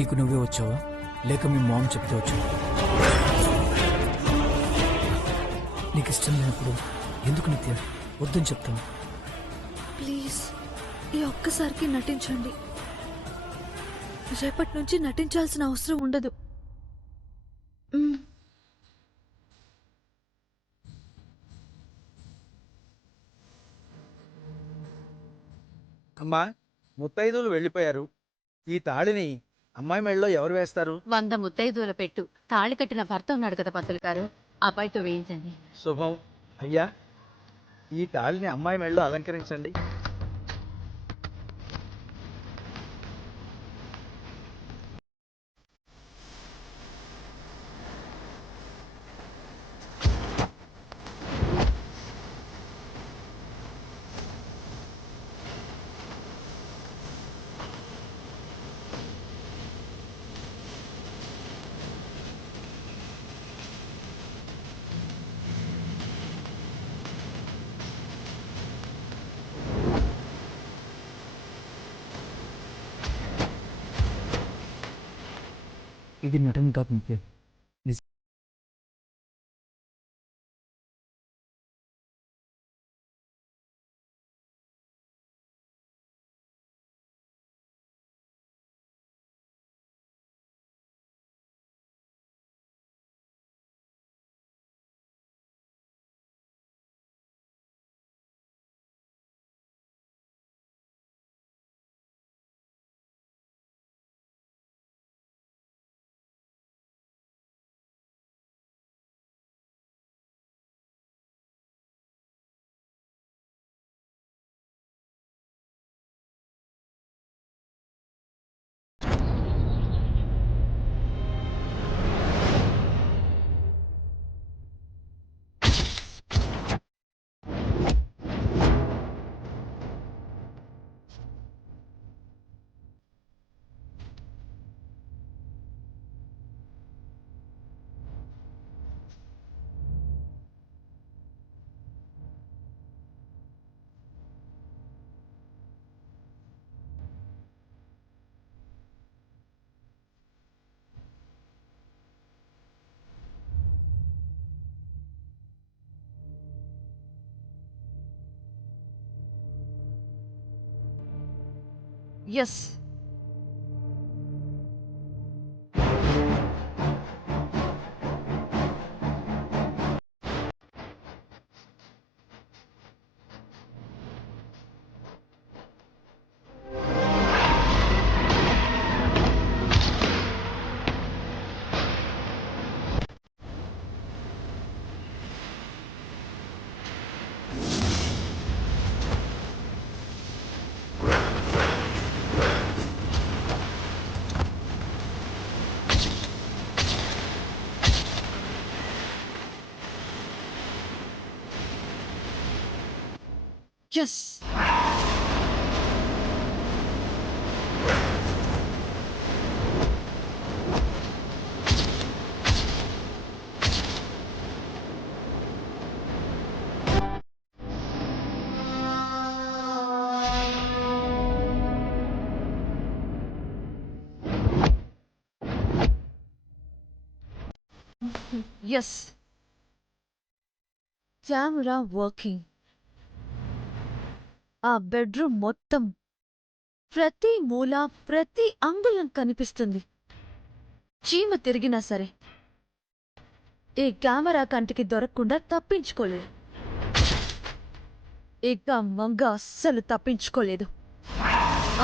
నీకు నువ్వే వచ్చావా లేక మీ మామ్ చెప్తే వచ్చావా? నీకు ఇష్టం లేనప్పుడు ఎందుకు నిత్య వద్దని చెప్తాను? ప్లీజ్ ఈ ఒక్కసారికి నటించండి. రేపటి నుంచి నటించాల్సిన అవసరం ఉండదు. అమ్మా, ముత్తైదువులు వెళ్ళిపోయారు. ఈ తాళిని అమ్మాయి మెడలో ఎవరు వేస్తారు? 100 ముత్తైదువుల పెట్టు. తాళి కట్టిన భర్త ఉన్నాడు కదా పంతులు గారు, అబ్బాయితో వేయించండి. శుభం. అయ్యా, ఈ తాళిని అమ్మాయి మెడలో అలంకరించండి. ఇది నటన కాదు Nitya. Yes, yes. Yes, camera working. ఆ బెడ్రూమ్ మొత్తం ప్రతి మూల ప్రతి అంగుళం కనిపిస్తుంది. చీమ తిరిగినా సరే ఈ కెమెరా కంటికి దొరకకుండా తప్పించుకోలేదు. ఇక మంగ అస్సలు తప్పించుకోలేదు.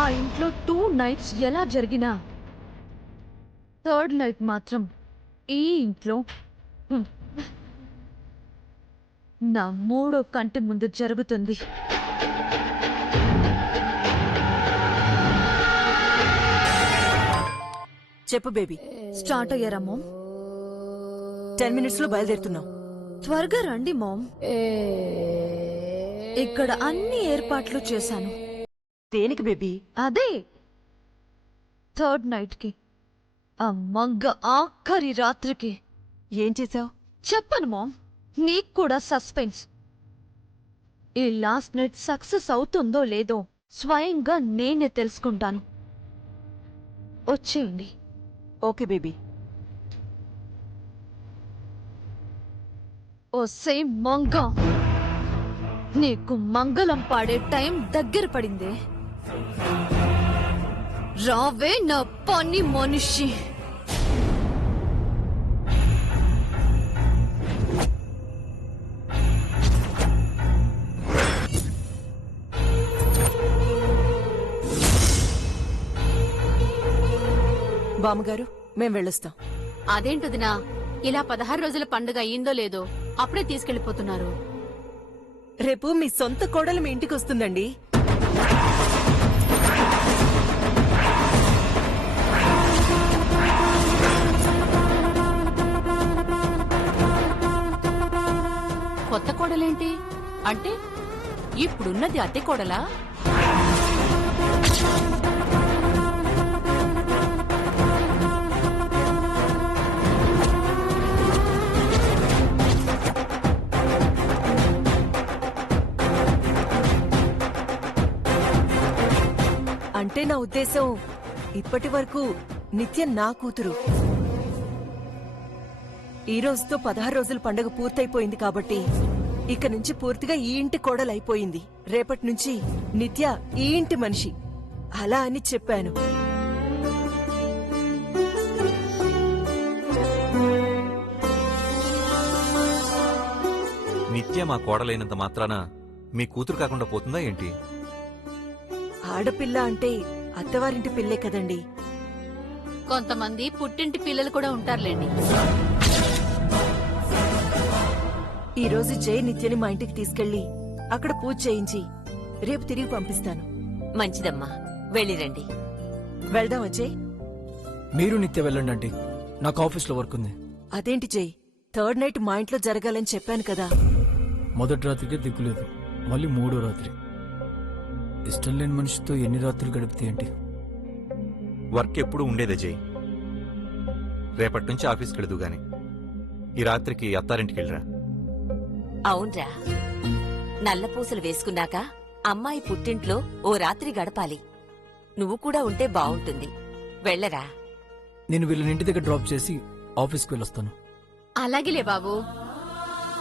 ఆ ఇంట్లో 2 నైట్స్ ఎలా జరిగినా 3rd నైట్ మాత్రం ఈ ఇంట్లో నా 3వ కంటి ముందు జరుగుతుంది. చెప్పు బేబీ. స్టార్ట్ అయ్యారా మామ్? 10 minutes లో బయలుదేరుతున్నాం. త్వరగా రండి మామ్. ఇక్కడ అన్ని ఏర్పాట్లు చేశాను. దేనికి బేబీ? అదే 3rd నైట్కి, ఆ మంగ ఆఖరి రాత్రికి. ఏం చేసావు? చెప్పను మామ్, నీకు కూడా సస్పెన్స్. ఈ లాస్ట్ నైట్ సక్సెస్ అవుతుందో లేదో స్వయంగా నేనే తెలుసుకుంటాను. వచ్చేయండి. Okay baby. ఓసే మంగ, నీకు మంగళం పాడే టైం దగ్గర పడింది. రావే నా పని మనిషి. బామ్మగారు, మేం వెళ్ళొస్తాం. అదేంటదినా, ఇలా 16 రోజుల పండుగ అయ్యిందో లేదో అప్పుడే తీసుకెళ్లిపోతున్నారు. రేపు మీ సొంత కోడలు మీ ఇంటికి వస్తుందండి. కొత్త కోడలేంటి అంటే ఇప్పుడున్నది అత్తె కోడలా? అంటే నా ఉద్దేశం, ఇప్పటి వరకు నిత్య నా కూతురు. ఈ రోజుతో 16 రోజుల పండుగ పూర్తయిపోయింది కాబట్టి ఇక నుంచి పూర్తిగా ఈ ఇంటి కోడలైపోయింది. రేపటి నుంచి నిత్య ఈ ఇంటి మనిషి. అలా అని చెప్పాను. నిత్య మా కోడలైనంత మాత్రాన మీ కూతురు కాకుండా పోతుందా ఏంటి? ఆడపిల్ల అంటే అత్తవారింటి పిల్లే కదండి. కొంతమంది పుట్టింటి పిల్లలు కూడా ఉంటారులేండి. ఈ రోజు జై నిత్యని మా ఇంటికి తీసుకెళ్లి అక్కడ పూజ చేయించి రేపు తిరిగి పంపిస్తాను. మంచిదమ్మా, వెళ్ళిరండి. వెళ్దాం అజయ్. మీరు నిత్య వెళ్ళండి ఆంటీ, నాకు ఆఫీస్లో వర్క్ ఉంది. అదేంటి జై, థర్డ్ నైట్ మా ఇంట్లో జరగాలని చెప్పాను కదా. మొదటి రాత్రికి దిక్కులేదు, మళ్ళీ 3వ రాత్రి. ఇష్టం లేని మనిషితో ఎన్ని రాత్రులు గడిపితే ఏంటి? వర్క్ ఎప్పుడు ఉండేదే జై. రేపటి నుంచి ఆఫీస్కి వెళదు గాని ఈ రాత్రికి అత్తారింటికి వెళ్ళరా. అవునరా, నల్ల పూసలు వేసుకున్నాక అమ్మాయి పుట్టింట్లో ఓ రాత్రి గడపాలి. నువ్వు కూడా ఉంటే బావుంటుంది. వెళ్ళరా. నేను వీళ్ళని ఇంటి దగ్గర డ్రాప్ చేసి ఆఫీస్కి వెళ్ళొస్తాను. అలాగేలే బాబు,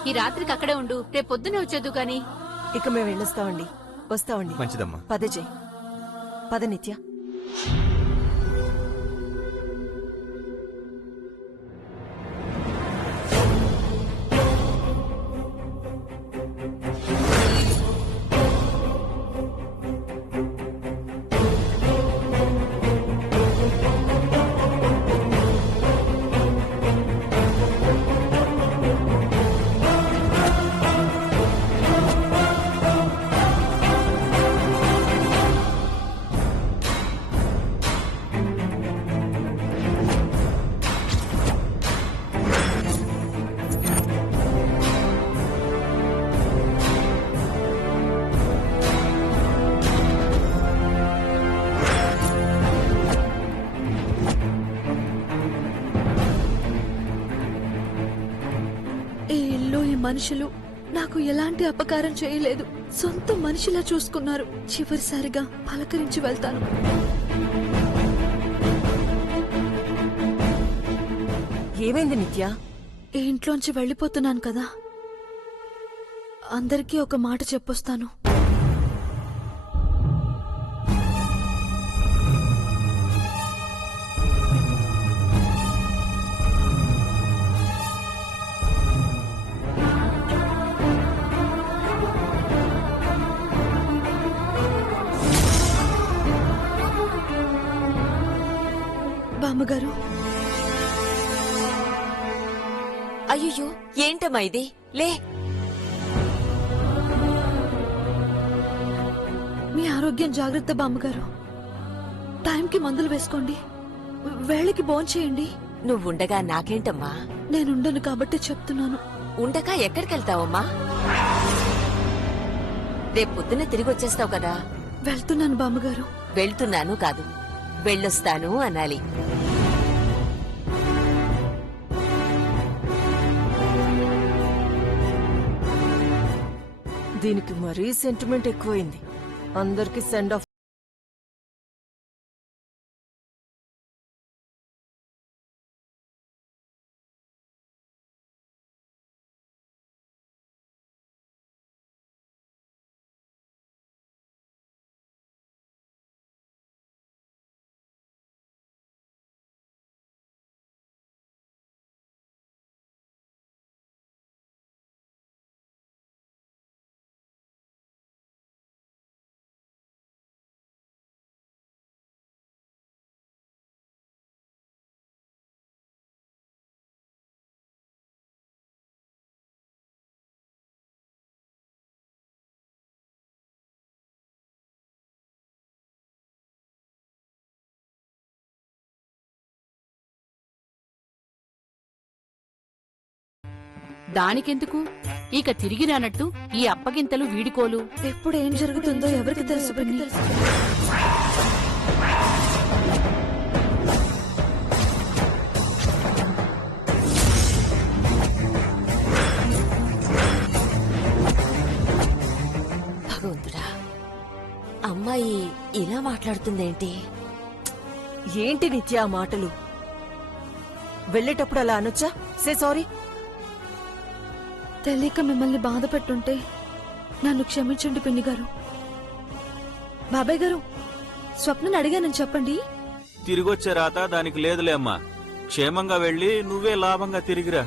ఈ రాత్రికి అక్కడే ఉండు, రేపు పొద్దునే వచ్చేదు గాని. ఇక మేము వెళ్ళొస్తామండి. వస్తామండి. మంచిదమ్మా. పద జై, పద నిత్య. మనుషులు నాకు ఎలాంటి అపకారం చేయలేదు. సొంత మనిషిలా చూసుకున్నారు. చివరిసారిగా పలకరించి వెళ్తాను. ఏమైంది నిత్య? ఈ ఇంట్లోంచి వెళ్ళిపోతున్నాను కదా, అందరికీ ఒక మాట చెప్పొస్తాను. బామ్మగారు, అయ్యో, ఏంటమ్మా ఇది? లే. మీ ఆరోగ్యం జాగ్రత్త బామ్మగారు. టైంకి మందులు వేసుకోండి, వేళకి భోంచేయండి. నువ్వుండగా నాకేంటమ్మా? నేనుండను కాబట్టి చెప్తున్నాను. ఉండగా ఎక్కడికెళ్తావమ్మా? రేపు పొద్దున్న తిరిగి వచ్చేస్తావు కదా. వెళ్తున్నాను బామ్మగారు. వెళ్తున్నాను కాదు, వెళ్ళొస్తాను అనాలి. దీనికి మరీ సెంటిమెంట్ ఎక్కువైంది. అందరికి సెండ్ ఆఫ్ దానికెందుకు? ఇక తిరిగి రానట్టు ఈ అప్పగింతలు వీడికోలు. ఎప్పుడు ఏం జరుగుతుందో ఎవరికి తెలుసు పిన్ని. భగవంతుడా, అమ్మాయి ఇలా మాట్లాడుతుందేంటి? ఏంటి నిత్య ఆ మాటలు? వెళ్ళేటప్పుడు అలా అనొచ్చా? Say sorry. తెలియక మిమ్మల్ని బాధ పెట్టుంటే నన్ను క్షమించండి పిన్ని గారు. బాబాయ్ గారు, స్వప్నని అడిగానని చెప్పండి. తిరిగొచ్చే రాత దానికి లేదులే అమ్మా. క్షేమంగా వెళ్ళి నువ్వే లాభంగా తిరిగిరా.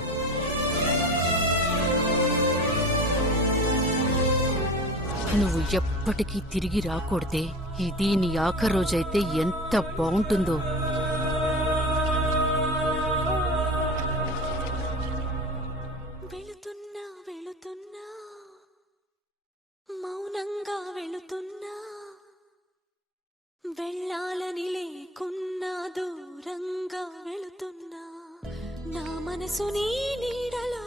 నువ్వు ఎప్పటికీ తిరిగి రాకూడదే. ఇది నీ ఆఖరి రోజైతే ఎంత బాగుంటుందో. వెళుతున్నా వెళుతున్నా, మౌనంగా వెళుతున్నా, వెళ్ళాలని లేకున్నా దూరంగా వెళుతున్నా, నా మనసు నీ నీడలో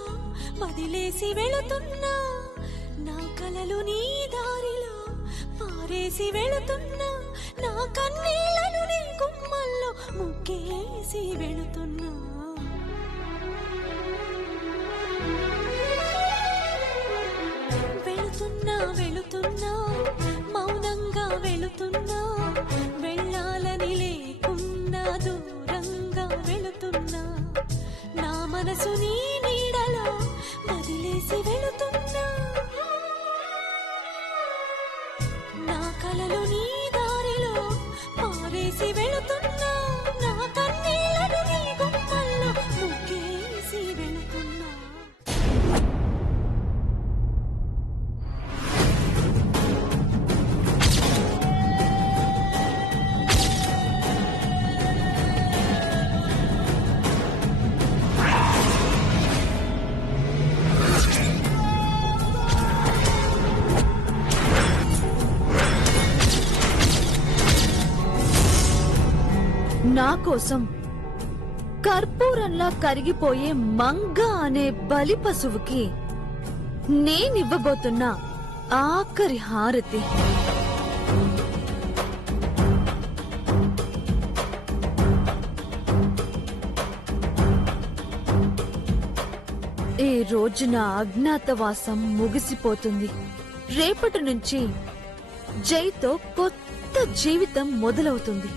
వదిలేసి వెళుతున్నా, నా కలలు నీ దారిలో పారేసి వెళుతున్నా, నా కన్నీళ్లను నీ గుమ్మల్లో ముగ్గేసి వెళుతున్నా. వెళుతున్నా వెళుతున్నా, మౌనంగా వెళుతున్నా, వెళ్ళాలని లేకున్నా దూరంగా వెళుతున్నా, నా మనసు నీ నీడలో వదిలేసి వెళుతున్నా, నా కలలు నీ దారిలో పారేసి వెళుతున్నా, నా కన్నీళ్లను నీ గుమ్మల్లో ముగ్గేసి వెళుతున్నా. నా కోసం కర్పూరంలా కరిగిపోయే మంగ అనే బలి పశువుకి నేనివ్వబోతున్న ఆఖరి హారతి. ఈ రోజున అజ్ఞాతవాసం ముగిసిపోతుంది. రేపటి నుంచి జైతో కొత్త జీవితం మొదలవుతుంది.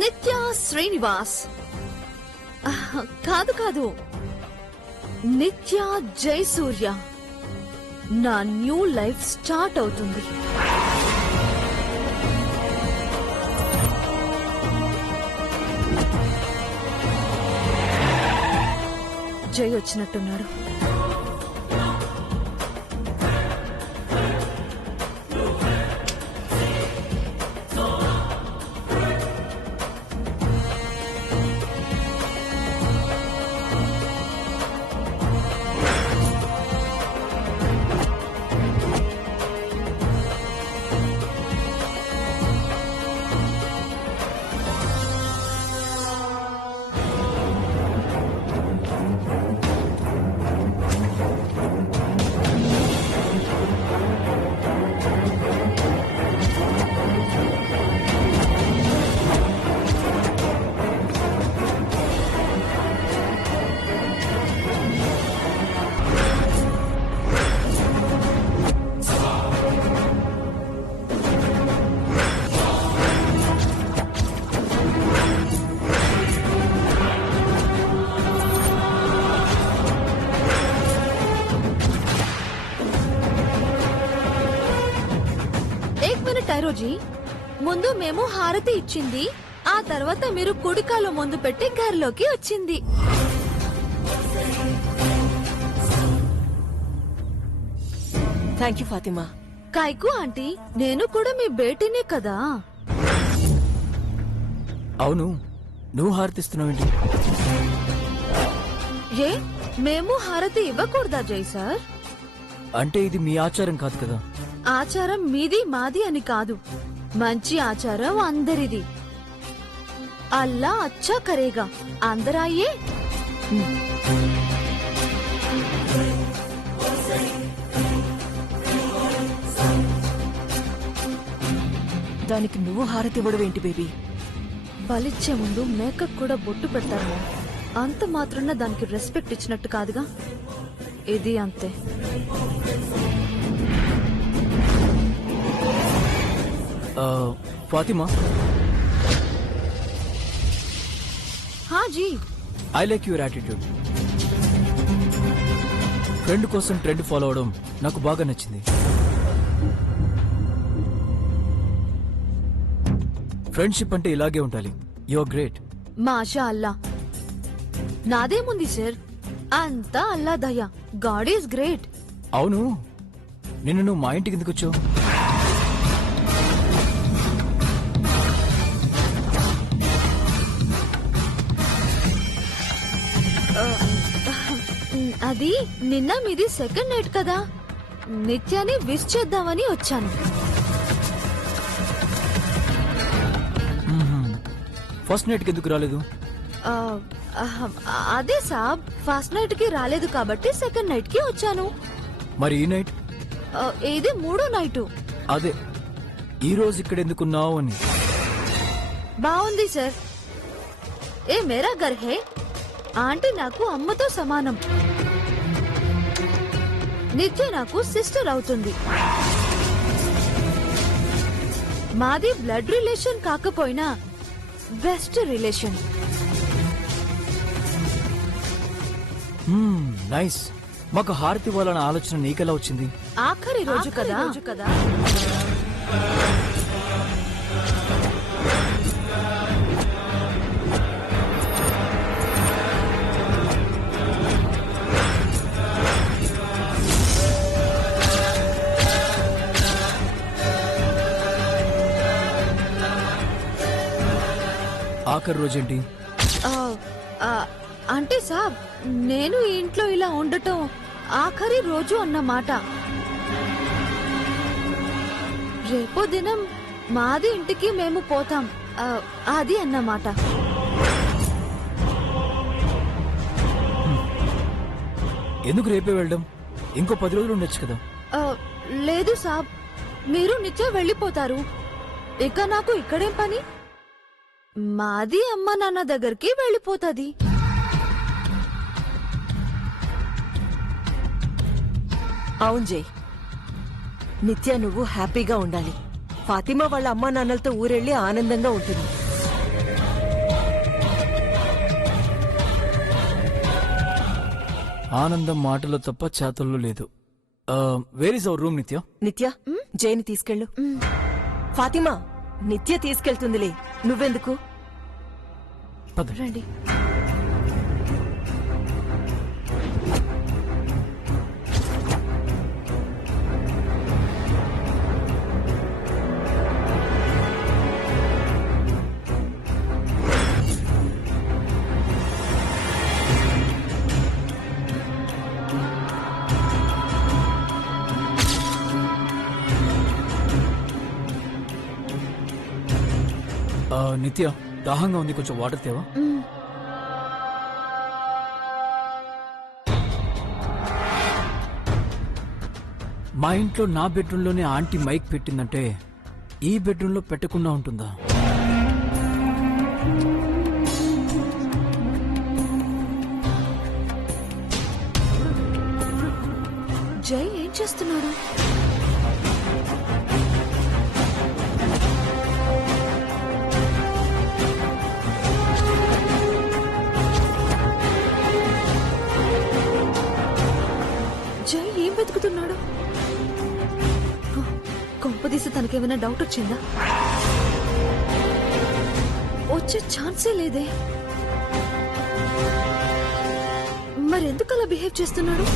నిత్య శ్రీనివాస్ కాదు కాదు, నిత్య జయసూర్య. నా న్యూ లైఫ్ స్టార్ట్ అవుతుంది. జై వచ్చినట్టున్నాడు. టైరోజీ, ముందు మేము హారతి ఇచ్చింది, ఆ తర్వాత మీరు కుడికాలో ముందు పెట్టి గారిలోకి వచ్చింది. Thank you Fatima. కాయకు ఆంటీ, నేను కూడా మీ బేటీనే కదా. అవును, నువ్వు హారతిస్తున్నావేంటి? ఏ మేము హారతి ఇవ్వకూడదా జై సార్? అంటే ఇది మీ ఆచారం కాదు కదా. ఆచారం మీది మాది అని కాదు, మంచి ఆచారం అందరిది. అల్లా అచ్చా కరేగా, అందరాయే. దానికి నువ్వు హారతి ఇవ్వడం ఏంటి బేబీ? బలిచ్చే ముందు మేకప్ కూడా బొట్టు పెడతారు మామ్. అంత మాత్రాన దానికి రెస్పెక్ట్ ఇచ్చినట్టు కాదుగా. ఇది అంతే. ఫాతిమా, హా జీ. I like your attitude. Friend కోసం ట్రెండ్ ఫాలో అవడం నాకు బాగా నచ్చింది. ఫ్రెండ్షిప్ అంటే ఇలాగే ఉండాలి. Your great. మాషా అల్లా. నాదేముంది సార్, అంతా అల్లా దయ. God is great. అవును, నిన్ను నువ్వు మా ఇంటికి ఎందుకు వచ్చావు? అది నిన్న మీది సెకండ్ నైట్ కదా, నిత్యాన్ని విష్ చేద్దామని వచ్చాను. ఫస్ట్ నైట్కి ఎందుకు రాలేదు? అదే సాబ్, ఫస్ట్ నైట్ కి రాలేదు కాబట్టి సెకండ్ నైట్ కి వచ్చాను. మరి ఈ నైట్? ఇది మూడో నైటు. అదే ఈ రోజు ఇక్కడ ఎందుకున్నావు అని. బాగుంది సార్. ఏ మేరా ఘర్ హే. ఆంటీ నాకు అమ్మతో సమానం. నిత్య నాకు సిస్టర్ అవుతుంది. మాది బ్లడ్ రిలేషన్ కాకపోయినా బెస్ట్ రిలేషన్. నైస్. మాకు హారతి ఇవ్వాలన్న ఆలోచన నీకెలా వచ్చింది? ఆఖరి రోజు కదా. ఆఖరి రోజేంటి? అంటే సాబ్, నేను ఈ ఇంట్లో ఇలా ఉండటం ఆఖరి రోజు అన్నమాట. రేపో దినం మాది ఇంటికి మేము పోతాం, అది అన్నమాట. ఎందుకు రేపే వెళ్ళడం? ఇంకో 10 రోజులు ఉండొచ్చు కదా. లేదు సాబ్, మీరు నిత్యం వెళ్ళిపోతారు. ఇక నాకు ఇక్కడేం పని? మాది అమ్మ నాన్న దగ్గరికి వెళ్ళిపోతుంది. అవును జై, నిత్య నువ్వు హ్యాపీగా ఉండాలి. ఫాతిమా వాళ్ళ అమ్మా నాన్నలతో ఊరెళ్ళి ఆనందంగా ఉంటుంది. ఆనందం మాటలో తప్ప చేతల్లో లేదు. వేర్ ఇస్ అవర్ రూమ్ నిత్య? నిత్య, జైని తీసుకెళ్ళు. ఫాతిమా, నిత్య తీసుకెళ్తుందిలే, నువ్వెందుకు? పద. రండి. నిత్య, దాహంగా ఉంది, కొంచెం వాటర్ తేవా? మా ఇంట్లో నా బెడ్రూమ్లోనే ఆంటీ మైక్ పెట్టిందంటే ఈ బెడ్రూమ్లో పెట్టకుండా ఉంటుందా? జై ఏం చేస్తున్నాడు? జై ఏం వెతుకుతున్నాడు? కొంపదీసి తనకేమైనా డౌట్ వచ్చిందా? వచ్చే ఛాన్సే లేదే. మరెందుకు అలా బిహేవ్ చేస్తున్నాడు?